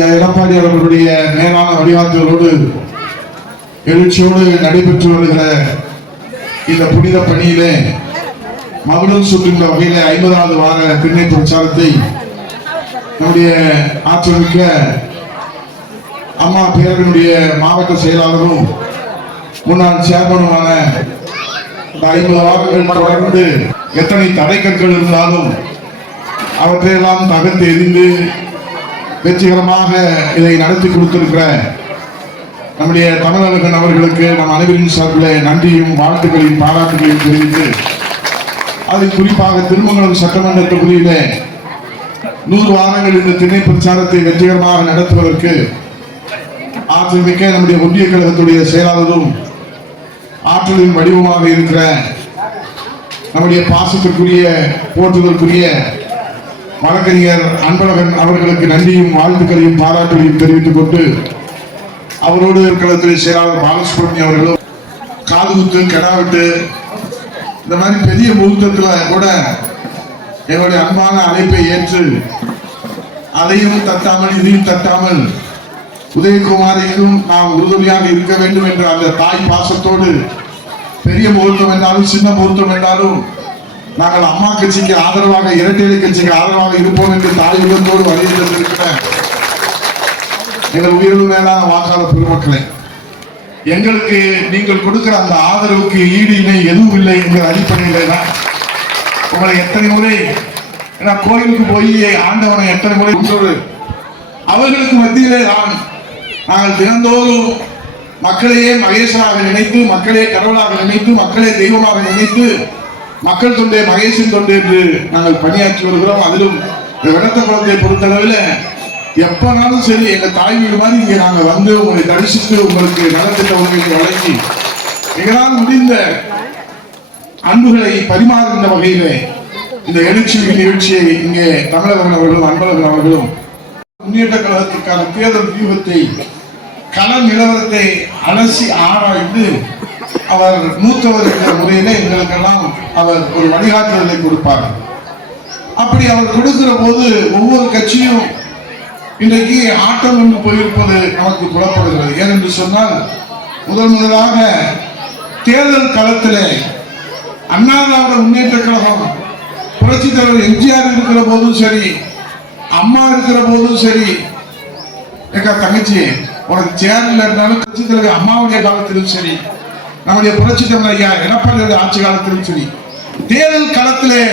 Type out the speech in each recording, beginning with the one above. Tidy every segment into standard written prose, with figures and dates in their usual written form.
எடப்பாடி அவர்களுடைய மேலான வழிகாட்டுதலோடு எழுச்சியோடு நடைபெற்று வருகிற இந்த புனித பணியிலே மகுடம் சூட்டுகின்ற வகையில 50வது வார பின்னை பிரச்சாரத்தை நம்முடைய ஆற்றமிக்க அம்மா பேரவையினுடைய மாவட்ட செயலாளரும் முன்னாள் சேர்மனுமான 50 வாரங்கள் தொடர்ந்து எத்தனை தடைக்கற்கள் இருந்தாலும் அவற்றையெல்லாம் தகர்த்து எறிந்து வெற்றிகரமாக இதை நடத்தி கொடுத்திருக்கிற நம்முடைய தமிழகன் அவர்களுக்கு நம் அனைவரின் சார்பில் நன்றியும் வாழ்த்துக்களையும் பாராட்டுகளையும் தெரிவித்து அது குறிப்பாக திருமங்கலம் சட்டமன்ற தொகுதியில 100 வாரங்கள் இந்த திணை பிரச்சாரத்தை வெற்றிகரமாக நடத்துவதற்கு ஆற்றல் மிக்க நம்முடைய ஒன்றிய கழகத்துடைய செயலாளரும் ஆற்றலின் வடிவமாக இருக்கிற நம்முடைய பாசத்திற்குரிய போற்றுதற்குரிய வழக்கறிஞர் அன்பழகன் அவர்களுக்கு நன்றியும் வாழ்த்துக்களையும் பாராட்டுகளையும் தெரிவித்துக் கொண்டு அவரோடு கழகத்துடைய செயலாளர் பாலசுப்ரமணியம் அவர்களும் காதுகுத்து கெடாவிட்டு இந்த மாதிரி பெரிய முகூர்த்தத்துல கூட எங்களுடைய அன்பான அழைப்பை ஏற்று அதையும் தட்டாமல் இதையும் தட்டாமல் உதயகுமாரியும் நாம் உறுதுணையாக இருக்க வேண்டும் என்ற அந்த தாய் பாசத்தோடு பெரிய முகூர்த்தம் என்றாலும் சின்ன முகூர்த்தம் என்றாலும் நாங்கள் அம்மா கட்சிக்கு ஆதரவாக இரட்டை கட்சிக்கு ஆதரவாக இருப்போம் என்று தாய் உள்ளத்தோடு வலியுறுத்திருக்கிற எங்கள் உயிரிழந்த மேலான வாக்காளர் பெருமக்களை, எங்களுக்கு நீங்கள் கொடுக்கிற அந்த ஆதரவுக்கு ஈடு இணை எதுவும் இல்லை என்கிற அடிப்படையில தான் உங்களை எத்தனை முறை கோயிலுக்கு போய் ஆண்டவனை எத்தனை முறை கொண்டது அவர்களுக்கு மத்தியிலே நாங்கள் தினந்தோறும் மக்களையே மகேசனாக நினைத்து, மக்களே கடவுளாக நினைத்து, மக்களே தெய்வமாக நினைத்து, மக்கள் தொண்டே மகேசன் தொண்டு என்று நாங்கள் பணியாற்றி வருகிறோம். அதிலும் இந்த விடத்த குளத்தை பொறுத்தளவில் எப்பனாலும் சரி எங்க தாய் வீடு மாதிரி இங்கே நாங்கள் வந்து உங்களை தரிசித்து உங்களுக்கு நலத்திட்ட உதவிகளை வழங்கி எங்களால் முடிந்த அன்புகளை பரிமாறுகின்ற வகையிலே இந்த எழுச்சி நிகழ்ச்சியை இங்கே தமிழகன் அவர்களும் அன்பழகன் அவர்களும் முன்னேற்ற கழகத்திற்கான தேர்தல் வியூகத்தை கள நிலவரத்தை அலசி ஆராய்ந்து அவர் மூத்தவர் என்ற முறையிலே எங்களுக்கெல்லாம் அவர் ஒரு வழிகாட்டுதலை கொடுப்பார். அப்படி அவர் கொடுக்கிற போது ஒவ்வொரு கட்சியும் இன்றைக்கு ஆட்டம் என்று போயிருப்பது நமக்கு புலப்படுகிறது. ஏனென்று சொன்னால் முதலாக தேர்தல் களத்திலே அண்ணா திராவிட முன்னேற்ற கழகம் புரட்சி தலைவர் எம்ஜிஆர் இருக்கிற போதும் சரி, அம்மா இருக்கிற போதும் சரி, எங்க தங்கச்சி உனக்கு சேர்ல இருந்தாலும் புரட்சி தலைவர் அம்மாவுடைய காலத்திலும் சரி, நம்முடைய புரட்சி தலைவர் ஐயா எடப்பாடி ஆட்சி காலத்திலும் சரி, தேர்தல் களத்திலே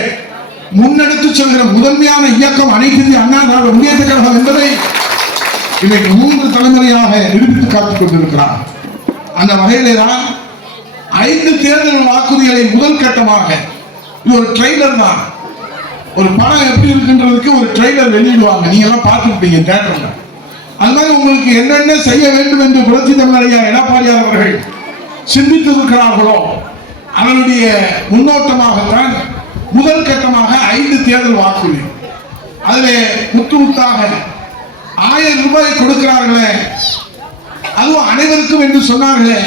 முன்னெடுத்து செல்கிற முதன்மையான இயக்கம் அனைத்து இந்திய அண்ணா திராவிட முன்னேற்ற கழகம் என்பதை இன்றைக்கு 3 தலைமுறையாக நிரூபித்து காத்துக் கொண்டிருக்கிறார். அந்த வகையிலே தான் 5 தேர்தல் வாக்குறுதிகளை முதல் கட்டமாக, இது ஒரு ட்ரெய்லர் தான், ஒரு படம் எப்படி இருக்குன்றதுக்கு ஒரு ட்ரெய்லர் வெளியிடுவாங்க, நீங்க எல்லாம் பார்த்துருப்பீங்க தியேட்டர்ல. அது மாதிரி உங்களுக்கு என்னென்ன செய்ய வேண்டும் என்று புரட்சி தமிழர் ஐயா எடப்பாடியார் அவர்கள் சிந்தித்திருக்கிறார்களோ அதனுடைய முன்னோட்டமாகத்தான் முதல் கட்டமாக 5 தேர்தல் வாக்குறுதி. அதிலே முத்தாக 1000 ரூபாய் கொடுக்கிறார்களே, அதுவும் அனைவருக்கும் என்று சொன்னார்களே,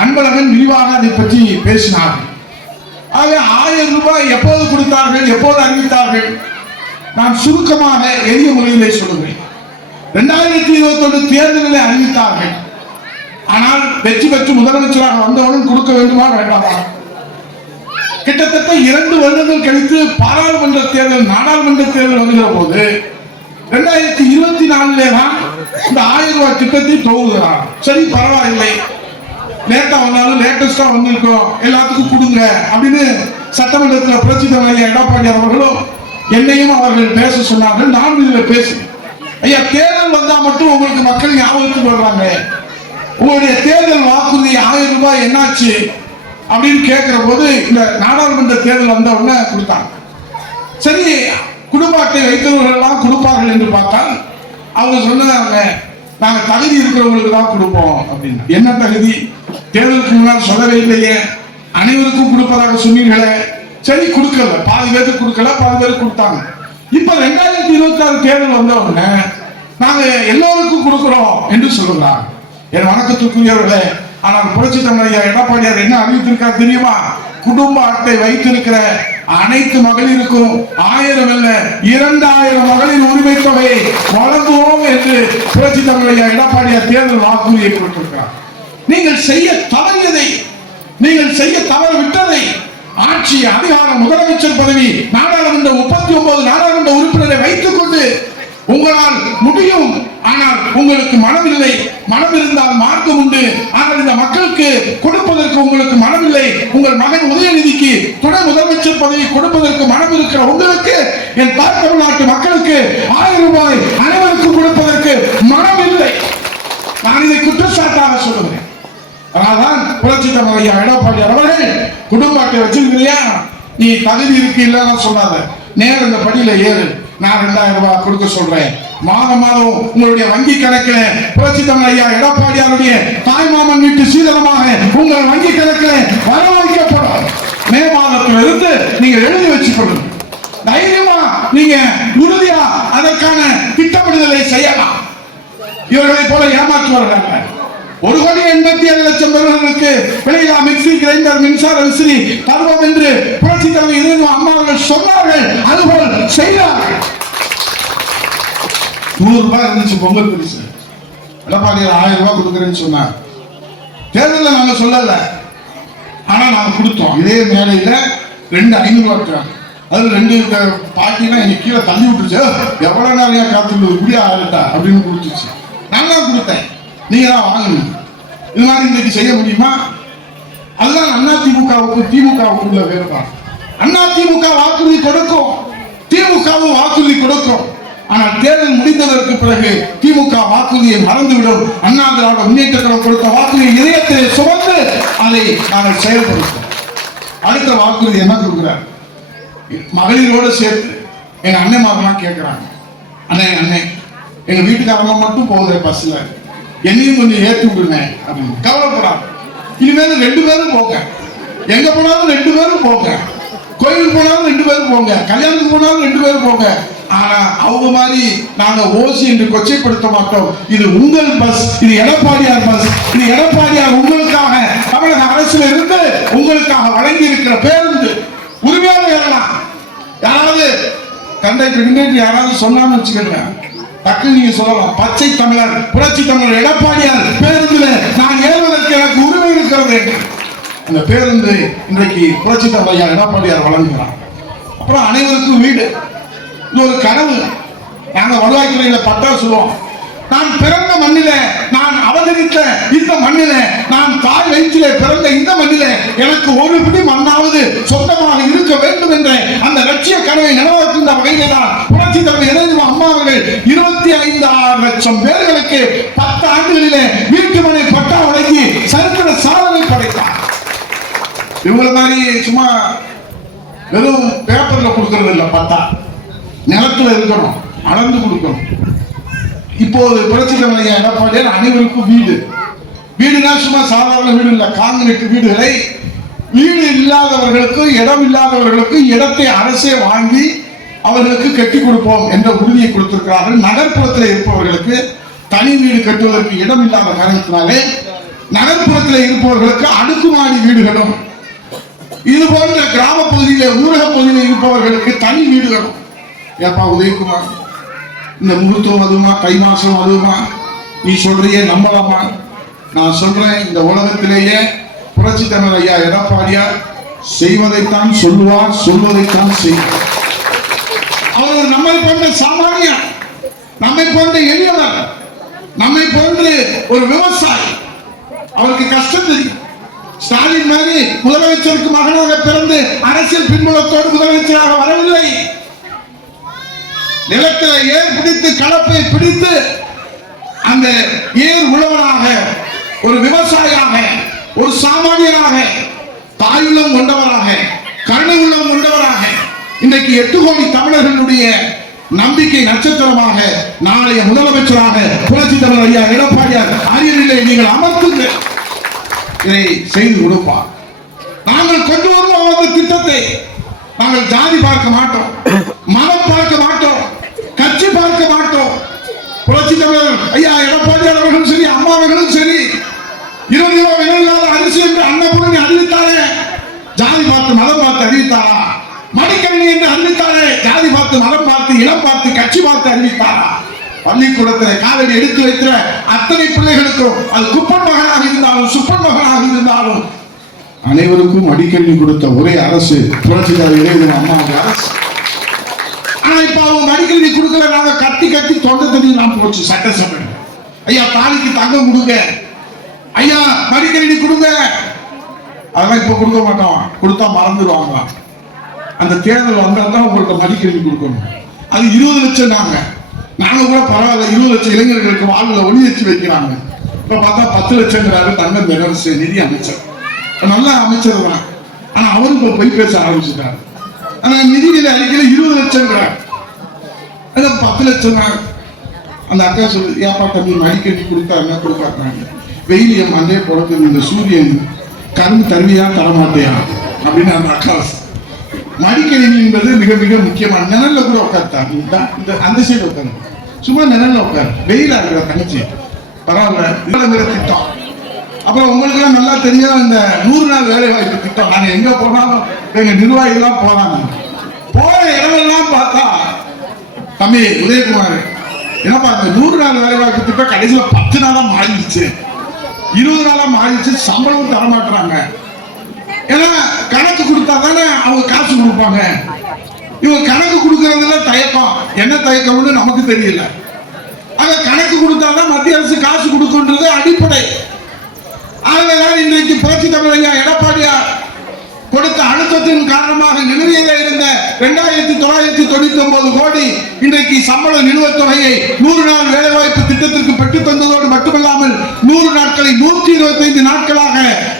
அன்பழகன் விரிவாக அதை பற்றி பேசினார்கள். ஆக 1000 ரூபாய் எப்போது கொடுத்தார்கள், எப்போது அறிவித்தார்கள்? நான் சுருக்கமாக எளிய முறையிலே சொல்லுகிறேன். 2021 தேர்தலில் அறிவித்தார்கள். ஆனால் வெற்றி பெற்று முதலமைச்சராக வந்தவுடன் கொடுக்க வேண்டுமா வேண்டாமா? கிட்டத்தட்ட 2 வருடங்கள் கழித்து பாராளுமன்ற தேர்தல், நாடாளுமன்ற தேர்தல் வருகிற போது 2024 தான் இந்த 1000 ரூபாய் திட்டத்தை துவங்குகிறார். சரி, பரவாயில்லை, லேட்டா வந்தாலும் லேட்டஸ்டா வந்திருக்கோம், எல்லாத்துக்கும் கொடுங்க அப்படின்னு சட்டமன்றத்தில் புரட்சி தலைவர் எடப்பாடி அவர்களும் என்னையும் அவர்கள் பேச சொன்னார்கள். நான் இதில் பேசுகிறேன். ஐயா, தேர்தல் வந்தா மட்டும் உங்களுக்கு மக்கள் ஞாபகத்துக்கு வர்றாங்க, உங்களுடைய தேர்தல் வாக்குறுதி 1000 ரூபாய் என்னாச்சு அப்படின்னு கேட்கிற போது இந்த நாடாளுமன்ற தேர்தல் வந்த உடனே கொடுத்தாங்க. சரி, குடும்ப அட்டை வைத்தவர்கள் எல்லாம் கொடுப்பார்கள் என்று பார்த்தால் அவங்க சொன்னாங்க, நாங்க தகுதி இருக்கிறவங்களுக்கு தான் கொடுப்போம் அப்படின்னு. என்ன தகுதி? தேர்தலுக்கு முன்னால் சொல்லவே இல்லையே, அனைவருக்கும் கொடுப்பதாக சொன்னீர்களே. சரி, கொடுக்கல, பாதி பேருக்கு கொடுக்கல, பாதி பேருக்கு கொடுத்தாங்க. இப்ப 2026 தேர்தல் வந்த உடனே நாங்க எல்லோருக்கும் கொடுக்கிறோம் என்று சொல்லுகிறார். என் வணக்கத்துக்குரியவர்களே, ஆனால் புரட்சி தமிழர் எடப்பாடியார் என்ன அறிவித்திருக்கார் தெரியுமா? குடும்ப அட்டை வைத்திருக்கிற அனைத்து மகளிருக்கும் 1000 அல்ல 2000 மகளிர் உரிமை தொகை வழங்குவோம் என்று என்று புரட்சி தமிழர் ஐயா எடப்பாடியார் தேர்தல் வாக்குறுதியை கொடுத்திருக்கிறார். நீங்கள் செய்ய தவறியதை, நீங்கள் செய்ய தவற விட்டதை, ஆட்சி அதிகாரம் முதலமைச்சர் பதவி நாடாளுமன்ற 39 நாடாளுமன்ற உறுப்பினரை வைத்துக் கொண்டு உங்களால் முடியும். ஆனால் உங்களுக்கு மனம் இல்லை. மனம் இருந்தால் மார்க்கம் உண்டு. ஆனால் இந்த மக்களுக்கு கொடுப்பதற்கு உங்களுக்கு மனம் இல்லை. உங்கள் மகன் உதயநிதிக்கு துணை முதலமைச்சர் பதவி கொடுப்பதற்கு மனம் இருக்கிற உங்களுக்கு, என் தாய் தமிழ்நாட்டு மக்களுக்கு 1000 ரூபாய் அனைவருக்கும் கொடுப்பதற்கு மனம் இல்லை. நான் இதை குற்றச்சாட்டாக சொல்லுகிறேன். அதனால்தான் புரட்சி தமிழர் ஐயா எடப்பாடியார் அவர்கள் குடும்ப அட்டை வச்சிருக்கிறியா, நீ தகுதி இருக்கு இல்லைன்னு சொல்லாத, நேரம் இந்த படியில ஏறு, நான் 2000 ரூபாய் கொடுக்க சொல்றேன். மாதம் மாதம் உங்களுடைய வங்கி கணக்கில் புரட்சி தமிழர் ஐயா எடப்பாடியாருடைய தாய்மாமன் வீட்டு சீதனமாக உங்கள் வங்கி கணக்கில் வரவழைக்கப்படும். மே மாதத்தில் இருந்து நீங்க எழுதி வச்சுக்கொள்ளுங்க. தைரியமா நீங்க உறுதியா அதற்கான திட்டமிடுதலை செய்யலாம். இவர்களை போல ஏமாற்றுவார்கள். 1,87,00,000 பேர்களுக்கு விலையில்லா மிக்சி, கிரைண்டர், மின்சார விசிறி தருவோம் என்று புரட்சி தலைவர் அம்மா அவர்கள் சொன்னார்கள். அதுபோல் செய்தார்கள். 100 ரூபாய் இருந்துச்சு பொங்கல் பரிசு. எடப்பாடியார் 1000 ரூபாய் கொடுக்குறேன்னு சொன்னார். தேர்தலில் நாங்க சொல்லல, ஆனா நாங்க கொடுத்தோம். இதே மேலையில 2 500 ரூபாய், அது 2 பாட்டினா எனக்கு கீழே தள்ளி விட்டுருச்சு. எவ்வளவு நிறைய காத்துள்ளது குடியா ஆகட்டா அப்படின்னு கொடுத்துச்சு. நான் தான் கொடுத்தேன், நீங்க தான் வாங்கணும். இது மாதிரி இன்னைக்கு செய்ய முடியுமா? அதுதான் அதிமுகவுக்கு திமுகவுக்குள்ள வேறுபாடு. அதிமுக வாக்குறுதி கொடுக்கும், திமுகவும் வாக்குறுதி கொடுக்கும். ஆனால் தேர்தல் முடிந்ததற்கு பிறகு திமுக வாக்குறுதியை மறந்துவிடும். அண்ணா திராவிட முன்னேற்ற கழகம் கொடுத்த வாக்குறுதியை இதயத்தை சுமந்து அதை நாங்கள் செயல்படுத்தோம். அடுத்த வாக்குறுதி என்ன கொடுக்கிறார்? மகளிரோடு சேர்த்து எங்க அண்ணன்மாரெல்லாம் கேட்கிறாங்க, அண்ணே அண்ணே எங்க வீட்டுக்காரங்க மட்டும் போகுது பஸ்ல, என்னையும் கொஞ்சம் ஏற்றி விடுங்க அப்படின்னு. கவலைப்படாது, இனிமேல் 2 பேரும் போங்க, எங்க போனாலும் 2 பேரும் போங்க, கோயிலுக்கு போனாலும் 2 பேரும் போங்க, கல்யாணத்துக்கு போனாலும் 2 பேரும் போங்க. ஆனா அவங்க மாதிரி நாங்க ஓசி என்று கொச்சைப்படுத்த மாட்டோம். இது உங்கள் பஸ், இது எடப்பாடியார் பஸ், இது எடப்பாடியார் உங்களுக்காக தமிழக அரசில் இருந்து உங்களுக்காக வழங்கி இருக்கிற பேருந்து. உரிமையாக ஏறலாம். யாராவது கண்டக்டர் யாராவது சொன்னான்னு வச்சுக்கோங்க, டக்கு நீங்க சொல்லலாம், பச்சை தமிழர் புரட்சி தமிழர் எடப்பாடியார் பேருந்துல நான் ஏறுவதற்கு எனக்கு உரிமை இருக்கிறது. அந்த பேருந்து இன்றைக்கு புரட்சி தமிழர் எடப்பாடியார் வழங்குகிறார். அப்புறம் அனைவருக்கும் வீடு. இது ஒரு கனவு. நாங்க வருவாய்த்துறையில பட்டா சொல்லுவோம், நான் பிறந்த மண்ணில, நான் அவதரித்த இந்த மண்ணில, நான் தாய் வயிற்றிலே பிறந்த இந்த மண்ணில எனக்கு ஒரு பிடி மண்ணாவது சொந்தமாக இருக்க வேண்டும் என்ற அந்த லட்சிய கனவை நினைவாக்குகின்ற வகையிலே தான் புரட்சி தலைவர் அம்மா அவர்கள் 25,000 பேர்களுக்கு 10 ஆண்டுகளிலே வீட்டு மனை பட்டா வழங்கி சரித்திர சாதனை படைத்தார். இவங்க மாதிரி சும்மா வெறும் பேப்பர்ல கொடுக்கறது இல்லை, பட்டா நிலத்துல இருக்கணும், அளந்து கொடுக்கணும். இப்போது புரட்சி தலைவர் எடப்பாடியார் அனைவருக்கும் வீடு. வீடுனா சும்மா சாதாரண வீடு இல்ல, காங்கிரீட் வீடுகளை வீடு இல்லாதவர்களுக்கு, இடம் இல்லாதவர்களுக்கு இடத்தை அரசே வாங்கி அவர்களுக்கு கட்டி கொடுப்போம் என்ற உறுதியை கொடுத்திருக்கிறார்கள். நகர்ப்புறத்தில் இருப்பவர்களுக்கு தனி வீடு கட்டுவதற்கு இடம் இல்லாத காரணத்தினாலே நகர்ப்புறத்தில் இருப்பவர்களுக்கு அடுக்குமாடி வீடுகளும், இது போன்ற கிராம பகுதியில ஊரக பகுதியில் இருப்பவர்களுக்கு தனி வீடுகளும். ஏப்பா உதயகுமார், இந்த முகூர்த்தம் அதுமா, கை மாசம் அதுமா, நீ சொல்றியே நம்பலாமா? நான் சொல்றேன், இந்த உலகத்திலேயே புரட்சி தமிழர் ஐயா எடப்பாடியார் செய்வதைத்தான் சொல்லுவார், சொல்வதைத்தான் செய்வார். அவர் நம்மை போன்ற சாமானியர், நம்மை போன்ற எளியவர், நம்மை போன்று ஒரு விவசாயி. அவருக்கு கஷ்டம் தெரியும். ஸ்டாலின் மாதிரி முதலமைச்சருக்கு மகனாக பிறந்து அரசியல் பின்புலத்தோடு முதலமைச்சராக வரவில்லை. நிலத்தில் ஏர் பிடித்து, கலப்பை பிடித்து, அந்த ஏர் உழவனாக, ஒரு விவசாயியாக, ஒரு சாமானியராக, தாயுள்ளம் கொண்டவராக, கருணை உள்ளம் கொண்டவராக, இன்றைக்கு 8 கோடி தமிழர்களுடைய நம்பிக்கை நட்சத்திரமாக நாளைய முதலமைச்சராக புரட்சி தமிழர் ஐயா எடப்பாடியார் அரியணையிலே நீங்கள் அமர்த்துங்கள். இதை செய்து கொடுப்பார். நாங்கள் கொண்டு வருவோம் அந்த திட்டத்தை. நாங்கள் ஜாதி பார்க்க மாட்டோம், மதம் பார்க்க மாட்டோம், கட்சி பார்க்க மாட்டோம். புரட்சி தமிழர் ஐயா எடப்பாடியார் அவர்களும் சரி, அம்மா அவர்களும் சரி, 20 கிலோ விலையில்லாத அரிசி என்று அன்னபூரணி அறிவித்தாரே, ஜாதி பார்த்து மதம் பார்த்து அறிவித்தாரா? மடிக்கணினி என்று அறிவித்தாரே, ஜாதி பார்த்து மதம் பார்த்து இனம் பார்த்து கட்சி பார்த்து அறிவித்தாரா? பள்ளிக்கூடத்தில் காலடி எடுத்து வைக்கிற அத்தனை பிள்ளைகளுக்கும் அது குப்பன் மகனாக இருந்தாலும் சுப்பன் மகனாக இருந்தாலும் அனைவருக்கும் அடிக்கல்வி கொடுத்த ஒரே அரசு புரட்சியாளர் இளைஞர் அம்மாவுடைய அரசு. ஆனா இப்ப அவங்க அடிக்கல்வி கொடுக்கல, நாங்க கத்தி கத்தி தொண்டை தண்ணி நான் போச்சு சட்டசபை. ஐயா தாலிக்கு தங்கம் கொடுங்க, ஐயா மடிக்கல்வி கொடுங்க, அதெல்லாம் இப்ப கொடுக்க மாட்டோம், கொடுத்தா மறந்துடுவாங்க. அந்த தேர்தல் வந்தால்தான் உங்களுக்கு மடிக்கல்வி கொடுக்கணும். அது 20 லட்சம் நாங்க கூட பரவாயில்ல, 20 லட்சம் இளைஞர்களுக்கு வாழ்வுல ஒளி வச்சு வைக்கிறாங்க. இப்ப பார்த்தா 10 லட்சங்கிறாரு தங்கம் தென்னரசு நிதி அமைச்சர், நல்ல அமைச்சர் தான். ஆனா அவரும் இப்ப போய் பேச ஆரம்பிச்சுட்டாரு. ஆனா நிதிநிலை அறிக்கையில 20 லட்சம் 10 லட்சம். அந்த அக்கா சொல்லு, ஏப்பா தம்பி மடிக்கல்வி கொடுத்தா என்ன கொடுப்பாங்க, வெயிலிய மண்டே புறத்து இந்த சூரியன் கரும்பு தருவியா தரமாட்டியா அப்படின்னு அந்த அக்கா. மடிக்கணினி என்பது மிக மிக முக்கியமான. நிழல்ல கூட உட்கார்த்தாங்க, அந்த சைடு உட்காரு, சும்மா நிழல்ல உட்காரு, வெயிலா இருக்கிற தங்கச்சி பரவாயில்ல திட்டம். அப்புறம் உங்களுக்கு எல்லாம் நல்லா தெரியும் இந்த 100 நாள் வேலை வாய்ப்பு திட்டம். நாங்க எங்க போனாலும் எங்க நிர்வாகிகள் போறாங்க, போற இடமெல்லாம் பார்த்தா தம்பி உதயகுமார் என்னப்பா இந்த 100 நாள் வேலை வாய்ப்பு திட்டம் கடைசியில 10 நாளா மாறிடுச்சு, 20 நாளா மாறிடுச்சு, சம்பளம் தரமாட்டுறாங்க. ஏன்னா கணக்கு கொடுத்தா தானே அவங்க காசு கொடுப்பாங்க. இவங்க கணக்கு கொடுக்கறதுல தயக்கம், என்ன தயக்கம்னு நமக்கு தெரியல. ஆக கணக்கு கொடுத்தாதான் மத்திய அரசு காசு கொடுக்கின்றது அடிப்படை. ஆகவேதான் இன்றைக்கு புரட்சி தமிழர் எடப்பாடியார் கொடுத்த அழுத்தத்தின் காரணமாக நிலுவையில் இருந்த 2999 கோடி இன்றைக்கு சம்பள நிலுவைத் தொகையை 100 நாள் வேலைவாய்ப்பு திட்டத்திற்கு பெற்றுத் தந்ததோடு மட்டுமல்லாமல் 100 நாட்களை 125 நாட்களாக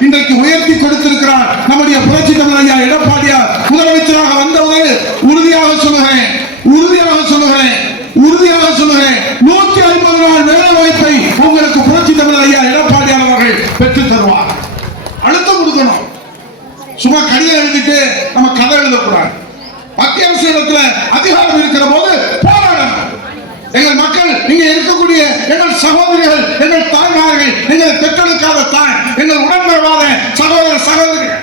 இன்றைக்கு உயர்த்தி கொடுத்திருக்கிறார் நம்முடைய புரட்சி தமிழர் எடப்பாடியார். முதலமைச்சராக வந்தவர் உறுதியாக சொல்லுகிறேன் 150 நாள் வேலை வாய்ப்பை உங்களுக்கு புரட்சி தமிழர் எடப்பாடியார் அவர்கள் பெற்றுத் தருவார். அழுத்தம் கொடுக்கணும், சும்மா கடிதம் எழுதிட்டு நம்ம கதை எழுதக்கூடாது. மத்திய அரசு இடத்துல அதிகாரம் இருக்கிற போது போராடணும். எங்கள் மக்கள், நீங்க இருக்கக்கூடிய எங்கள் சகோதரிகள், எங்கள் தாய்மார்கள், எங்கள் பெற்றெடுக்காத தாய், எங்கள் உடன்பிறவாத சகோதர சகோதரிகள்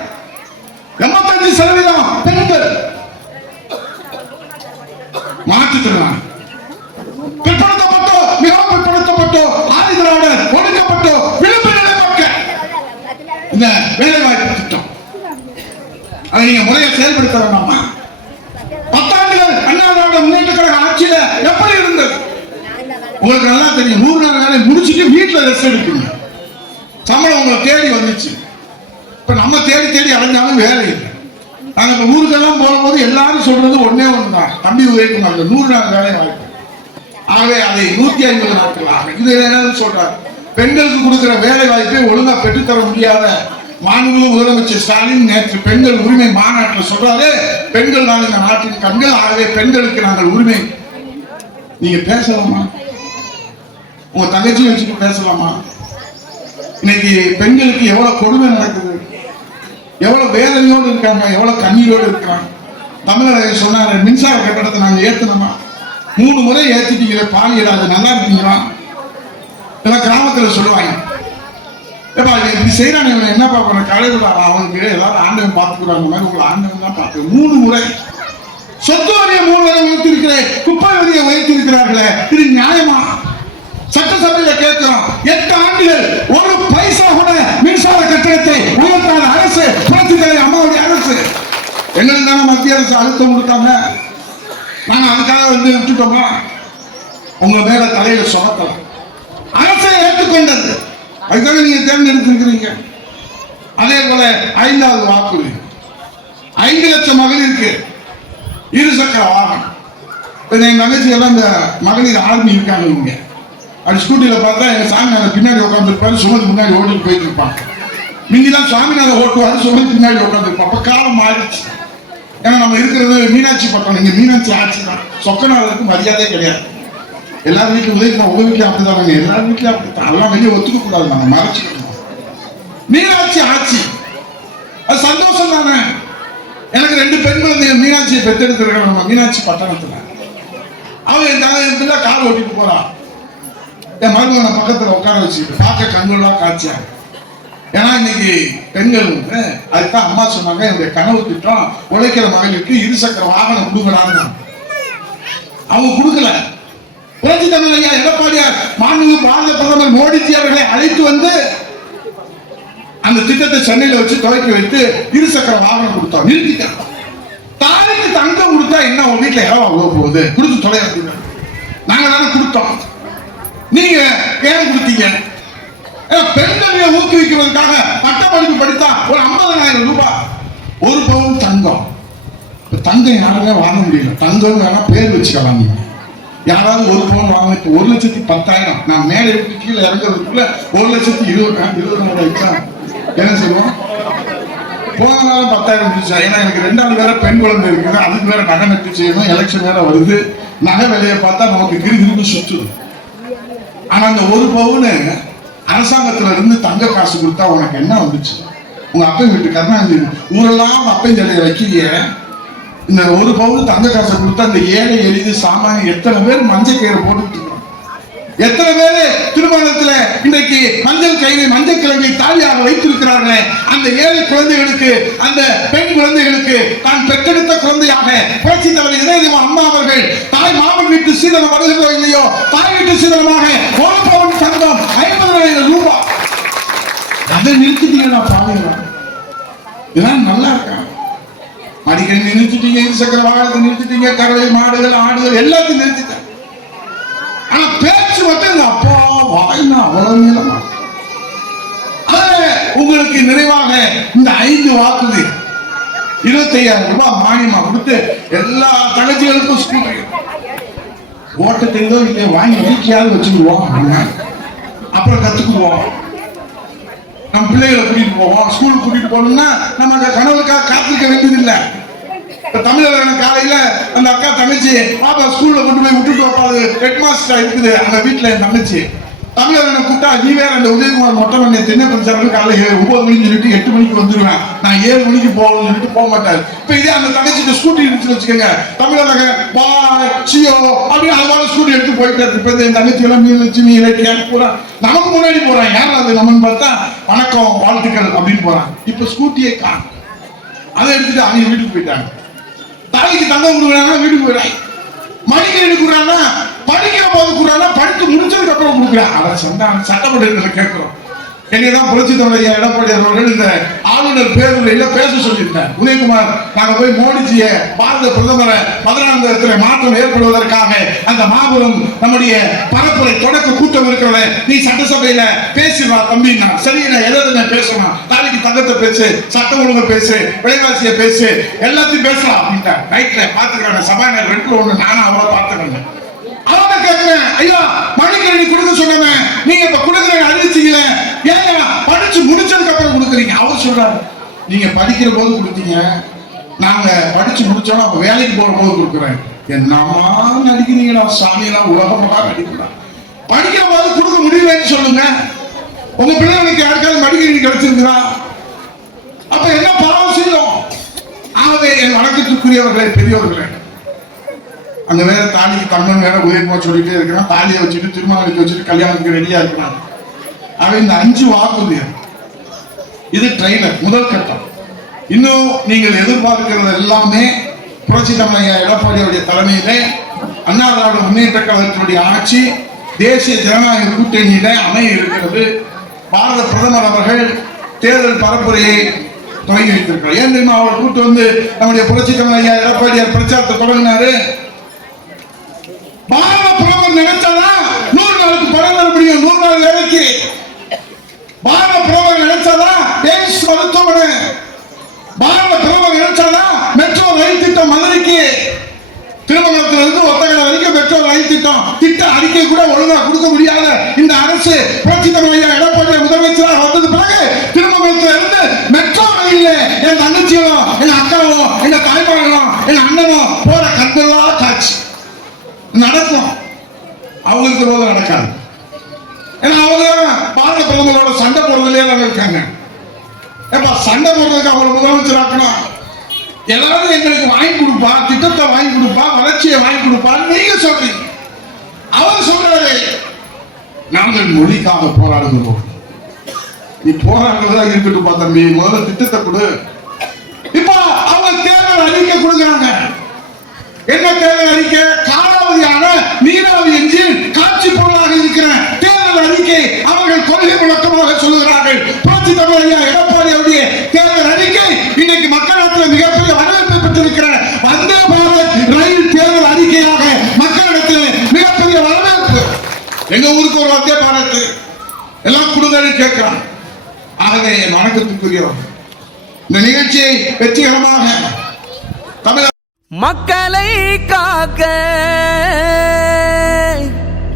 85% பெண்கள், மாற்றுத்திறனாளி, பிற்படுத்தப்பட்டோ மிகவும் பிற்படுத்தப்பட்டோ ஆதிதிராவிட ஒடுக்கப்பட்டோ விளிம்பு நிலை மக்கள் இந்த வேலை வாய்ப்பு திட்டம் அதை நீங்க முறையை செயல்படுத்த வேண்டாமா? 10 ஆண்டுகள் அண்ணா திராவிட முன்னேற்ற கழக ஆட்சியில எப்படி இருந்தது உங்களுக்கு நல்லா தெரியும். 100 நாள் வேலை முடிச்சுட்டு வீட்டுல ரெஸ்ட் எடுப்பீங்க, சம்பளம் உங்களை தேடி வந்துச்சு. இப்ப நம்ம தேடி தேடி அடைஞ்சாலும் வேலை இல்லை. நாங்க இப்ப ஊருக்கெல்லாம் போகும்போது எல்லாரும் சொல்றது ஒன்னே ஒண்ணுதான், தம்பி உதயகுமார் 100 நாள் வேலை வாய்ப்பு. ஆகவே அதை 150 நாட்கள் இது என்னன்னு சொல்றாரு. பெண்களுக்கு கொடுக்கிற வேலை வாய்ப்பை ஒழுங்கா பெற்றுத்தர முடியாத மாண்புமிகு முதலமைச்சர் ஸ்டாலின் நேற்று பெண்கள் உரிமை மாநாட்டில் சொல்றாரு, பெண்கள் தான் இந்த நாட்டின் கண்கள், ஆகவே பெண்களுக்கு நாங்கள் உரிமை. நீங்க பேசலாமா? உங்க தங்கச்சி வச்சுட்டு பேசலாமா? இன்னைக்கு பெண்களுக்கு எவ்வளவு கொடுமை நடக்குது, எவ்வளவு வேதனையோடு இருக்காங்க, எவ்வளவு கண்ணீரோடு இருக்காங்க. தமிழக சொன்னாரு, மின்சார கட்டணத்தை நாங்க ஏத்தணுமா? 3 முறை ஏத்திட்டீங்களே, பாலியல் அது நல்லா இருக்கீங்களா? இதெல்லாம் கிராமத்துல சொல்லுவாங்க, இப்படி செய்யறாங்க, என்னப்பா பண்ண கலைவிடா, அவனுக்கு ஏதாவது ஆண்டவன் பார்த்துக்கிறாங்க மாதிரி உங்களை ஆண்டவன் தான் பார்த்து 3 முறை சொத்து வரியை 3 முறை உயர்த்திருக்கிறேன், குப்பை வரியை உயர்த்திருக்கிறார்களே, இது நியாயமா? சட்டசபையில கேட்கிறோம், 8 ஆண்டுகள் 1 பைசா கூட மின்சார கட்டணத்தை உயர்த்தாத அரசு புரட்சி தலைவர் அம்மாவுடைய அரசு. எங்களுக்கு தானே மத்திய அரசு அழுத்தம் கொடுத்தாங்க, நாங்க அதுக்காக விட்டுட்டோமா? உங்க மேல தலையில சுமத்தலாம், அரசை ஏற்றுக்கொண்டது, அதுக்காக நீங்க தேர்ந்தெடுத்திருக்கிறீங்க. அதே போல 5வது வாக்குறுதி 5 லட்சம் மகளிருக்கு 2 சக்கர வாகனம். என் தங்கச்சி எல்லாம் இந்த மகளிர் ஆர்மி இருக்காங்க, இங்க அப்படி ஸ்கூட்டியில பார்த்தா எங்க சாமிநாதன் பின்னாடி உட்காந்துருப்பாரு, சுமதி முன்னாடி ஓட்டிட்டு போயிட்டு இருப்பாங்க. மிந்திலாம் சாமிநாதன் ஓட்டுவாரு, சுமதி பின்னாடி உட்காந்துருப்பான். அப்ப காலம் மாறிடுச்சு. ஏன்னா நம்ம இருக்கிறது மீனாட்சி பட்டம், இங்க மீனாட்சி ஆட்சி தான், சொக்கநாதருக்கு மரியாதையே கிடையாது. எல்லாரும் வீட்டுல உதவிக்கலாம், உங்க வீட்டுல அப்படிதான், எல்லாரும் வீட்டுல அப்படித்தான், எல்லாம் வெளியே ஒத்துக்க கூடாது, நம்ம மறைச்சிக்கணும். மீனாட்சி ஆட்சி அது சந்தோஷம் தானே. எனக்கு 2 பெண் குழந்தைகள் மீனாட்சியை பெற்றெடுத்திருக்காங்க நம்ம மீனாட்சி பட்டணத்துல. அவன் என் தங்க கார் ஓட்டிட்டு போறான், என் மருமகனை பக்கத்துல உட்கார வச்சுக்கிட்டு பார்க்க கண்கொள்ளா காட்சியா. ஏன்னா இன்னைக்கு பெண்கள் அதுதான் அம்மா சொன்னாங்க, என்னுடைய கனவு திட்டம் உழைக்கிற மகளிருக்கு 2 சக்கர வாகனம் கொடுக்கறாங்க. அவங்க கொடுக்கல, புரட்சி தமிழர் ஐயா எடப்பாடியார் மாண்புமிகு பாரத பிரதமர் மோடிஜி அவர்களை அழைத்து வந்து அந்த திட்டத்தை சென்னையில வச்சு துவக்கி வைத்து இருசக்கர வாகனம் கொடுத்தோம், நிறுத்திட்டோம். தாலிக்கு தங்கம் கொடுத்தா என்ன உங்க வீட்டுல எவ்வளவு அவ்வளவு போகுது, கொடுத்து தொலைங்க. நாங்க தானே கொடுத்தோம், நீங்க ஏன் கொடுத்தீங்க? பெண்களை ஊக்குவிக்கிறதுக்காக பட்டப்படிப்பு படித்தா ஒரு 50,000 ரூபாய், ஒரு பவுன் தங்கம். தங்கம் யாருமே வாங்க முடியல, தங்கம் வேணா பேர் வச்சுக்கலாம். நீங்க யாராவது ஒரு பவுன் வாங்க 1,10,000. நான் மேலே விட்டு கீழே இறங்குறதுக்குள்ள 1,20,000 என்ன சொல்லுவோம்? போன நாளும் 10,000 முடிச்சா. ஏன்னா எனக்கு 2ஆவது வேற பெண் குழந்தை இருக்குது, அதுக்கு வேற நகை நட்டு செய்யணும், எலெக்ஷன் வேற வருது. நகை விலையை பார்த்தா நமக்கு கிருகிருன்னு சுற்றுது. ஆனா அந்த ஒரு பவுன் அரசாங்கத்துல இருந்து தங்க காசு கொடுத்தா உனக்கு என்ன வந்துச்சு? உங்க அப்பா வீட்டு கருணாநிதி ஊரெல்லாம் அப்பையும் தலையை வைக்கிறிய, இந்த ஒரு பவுன் தங்க காசை கொடுத்தா இந்த ஏழை எளிது சாமானிய எத்தனை பேர் மஞ்சள் கயிறு போட்டு, எத்தனை பேரு திருமணத்துல இன்றைக்கு மஞ்சள் கயிறு மஞ்சள் கிழங்கை தாலியாக வைத்திருக்கிறார்களே, அந்த ஏழை குழந்தைகளுக்கு, அந்த பெண் குழந்தைகளுக்கு தான் பெற்றெடுத்த குழந்தையாக புரட்சி தலைவர் இதயதேவ அம்மா அவர்கள் தாய் மாமன் வீட்டு சீதனம் வருகிறதோ இல்லையோ, தாய் வீட்டு சீதனமாக ஒரு பவுன் தங்கம் 50,000 ரூபாய். அதை நிறுத்திட்டீங்கன்னா பாருங்க, இதெல்லாம் நல்லா இருக்கா? மடிக்கணி நிறுத்திட்டீங்க, இருசக்கர வாகனத்தை நிறுத்திட்டீங்க, கறவை மாடுகள் ஆடுகள் எல்லாத்தையும் நிறுத்திட்டேன். ஆனா பேச்சு மட்டும் எங்க அப்பா வாய்னா அவ்வளவு நீளமா. உங்களுக்கு நிறைவாக இந்த 5 வாக்குது 25,000 ரூபாய் மானியமா கொடுத்து எல்லா தங்கச்சிகளுக்கும் ஸ்கூட்டர் ஓட்ட தெரிந்தோ இல்லையோ வாங்கி வீட்லயாவது வச்சுக்குவோம், அப்புறம் கத்துக்குவோம். நம்ம பிள்ளைகளை கூட்டிட்டு போவோம், ஸ்கூலுக்கு கூட்டிட்டு போனோம்னா நம்ம அந்த கனவுக்காக காத்திருக்க வேண்டியதில்லை. தமிழர் காலையில அந்த அக்கா தங்கச்சி பாப்பா ஸ்கூல்ல கொண்டு போய் விட்டுட்டு வைப்பாது, ஹெட் மாஸ்டர் இருக்குது அந்த வீட்டுல என் தங்கச்சி. தமிழர் கூப்பிட்டா நீ வேற அந்த உதயகுமார் மொட்டை பண்ணி தென்னை பஞ்சாயத்து காலையில 9 மணிக்கு சொல்லிட்டு 8 மணிக்கு வந்துருவேன், நான் 7 மணிக்கு போகணும்னு சொல்லிட்டு போக மாட்டாரு. இப்ப இதே அந்த தங்கச்சிக்கு ஸ்கூட்டி இருந்துச்சுன்னு வச்சுக்கோங்க, தமிழக பாய் சியோ அப்படின்னு அதோட ஸ்கூட்டி எடுத்து போயிட்டு இப்ப என் தங்கச்சி எல்லாம் மீனலட்சுமி இலக்கியா பூரா நமக்கு முன்னாடி போறான். யாரும் அது நம்மன்னு பார்த்தா வணக்கம் வாழ்த்துக்கள் அப்படின்னு போறான். இப்ப ஸ்கூட்டியை காணும், அதை எடுத்துட்டு அவங்க வீட்டுக்கு போயிட்டாங்க. தாய்க்கு தங்கம் கொடுக்குறாங்க, வீட்டுக்கு போயிடாங்க. மடிக்கணி கொடுக்குறாங்க, படிக்கிற போது கொடுக்குறாங்க, படித்து முடிச்சதுக்கு அப்புறம் கொடுக்குறாங்க. அதை சட்டமன்றத்துல கேட்கிறோம். என்னைதான் புரட்சி தமிழர் எடப்பாடி அவர்கள் இந்த ஆளுநர் பேருரையில பேச சொல்லியிருந்தார். உதயகுமார் நாங்க போய் மோடிஜியை பாரத பிரதமரை 14ஆம் இடத்துல மாற்றம் ஏற்படுவதற்காக அந்த மாபெரும் நம்முடைய பரப்புரை தொடக்க கூட்டம் இருக்கிறத நீ சட்டசபையில பேசுவா தம்பி. சரி, நான் எதை பேசணும், தாலிக்கு தங்கத்தை பேசு, சட்டம் ஒழுங்கு பேசு, விலைவாசியை பேசு, எல்லாத்தையும் பேசலாம் அப்படின்ட்டு நைட்ல பாத்துக்கிறாங்க. சபாநாயகர் 2-1 நானும் அவரை பார்த்துக்கிறேன். அவனை கேட்கிறேன், ஐயா மடிக்கணி கொடுக்க சொன்னேன், நீங்க இப்ப கொடுக்குறேன் அறிவிச்சீங்களே, ஏன் படிச்சு முடிச்சதுக்கு அப்புறம் கொடுக்குறீங்க? அவர் சொல்றாரு, நீங்க படிக்கிற போது கொடுத்தீங்க, நாங்க படிச்சு முடிச்சோம் அப்ப வேலைக்கு போற போது கொடுக்குறேன். என்னமா நடிக்கிறீங்களா சாமியெல்லாம், உலகமா நடிக்கலாம். படிக்கிற போது கொடுக்க முடியலன்னு சொல்லுங்க. உங்க பிள்ளைகளுக்கு யாருக்காவது மடிக்கணி கிடைச்சிருக்குதா? அப்ப என்ன பாவம் செய்யும்? ஆகவே என் வணக்கத்துக்குரியவர்களே, பெரியவர்களே, அங்க வேற தாலிக்கு தங்கம் வேற உதயகுமார் சொல்லிட்டே இருக்கிறான். தாலியை வச்சுட்டு திருமணத்துக்கு வச்சுட்டு கல்யாணத்துக்கு ரெடியா இருக்கிறான். அவன் இந்த 5 வாக்குறுதி, இது ட்ரெய்லர், முதல் கட்டம். இன்னும் நீங்கள் எதிர்பார்க்கிறது எல்லாமே புரட்சி தமிழர் எடப்பாடியுடைய தலைமையிலே அண்ணா திராவிட முன்னேற்ற கழகத்தினுடைய ஆட்சி தேசிய ஜனநாயக கூட்டணியில அமைய இருக்கிறது. பாரத பிரதமர் அவர்கள் தேர்தல் பரப்புரையை தொடங்கி வைத்திருக்கிறார். ஏன் தெரியுமா? அவர் கூட்டு வந்து நம்முடைய புரட்சி தமிழர் எடப்பாடியார் பிரச்சாரத்தை தொடங்கினாரு. பாரத பிரதமர் நினைச்சாதான் 100 நாளுக்கு பணம் தர முடியும், 100 நாள் வேலைக்கு. பாரத பிரதமர் நினைச்சாதான் எய்ம்ஸ் மருத்துவமனை, பாரத பிரதமர் நினைச்சாதான் மெட்ரோ ரயில் திட்டம் மதுரைக்கு, திருமணத்திலிருந்து ஒத்தகலை வரைக்கும் மெட்ரோ ரயில் திட்ட அறிக்கை கூட ஒழுங்கா கொடுக்க முடியாத இந்த அரசு புரட்சி தமிழர் எடப்பாடி முதலமைச்சராக வந்தது பிறகு திருமணத்துல இருந்து மெட்ரோ ரயில்ல என் தங்கச்சியும் என் அக்காவும் எங்க தாய்மார்களும் என் அண்ணனும் போற கண்கொள்ளா காட்சி நடக்கும். அவங்களுக்கு போது நடக்காது. ஏன்னா அவங்க பாரத பிரதமரோட சண்டை போடுறதுலயே இருக்காங்க. சண்டை போடுறதுக்கு அவங்களை முதலமைச்சர் ஆக்கணும். எல்லாரும் எங்களுக்கு வாங்கி கொடுப்பா, திட்டத்தை வாங்கி கொடுப்பா, வளர்ச்சியை வாங்கி கொடுப்பான்னு நீங்க சொல்றீங்க. அவர் சொல்றாரு, நாங்கள் மொழிக்காக போராடுகிறோம். நீ போராடுறதா இருக்கட்டும் தம்பி, முதல்ல திட்டத்தை கொடு. இப்ப அவங்க தேர்தல் அறிக்கை கொடுக்குறாங்க. என்ன தேர்தல் அறிக்கை? காலாவதியான நீராவி என்ஜின் எங்க ஊருக்கு ஒரு வந்தே பாராட்டு எல்லாம் கொடுங்கன்னு கேட்கிறான். ஆகவே என் வணக்கத்துக்குரியவர் இந்த நிகழ்ச்சியை வெற்றிகரமாக தமிழக மக்களை காக்க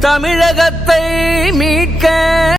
தமிழகத்தை மீட்க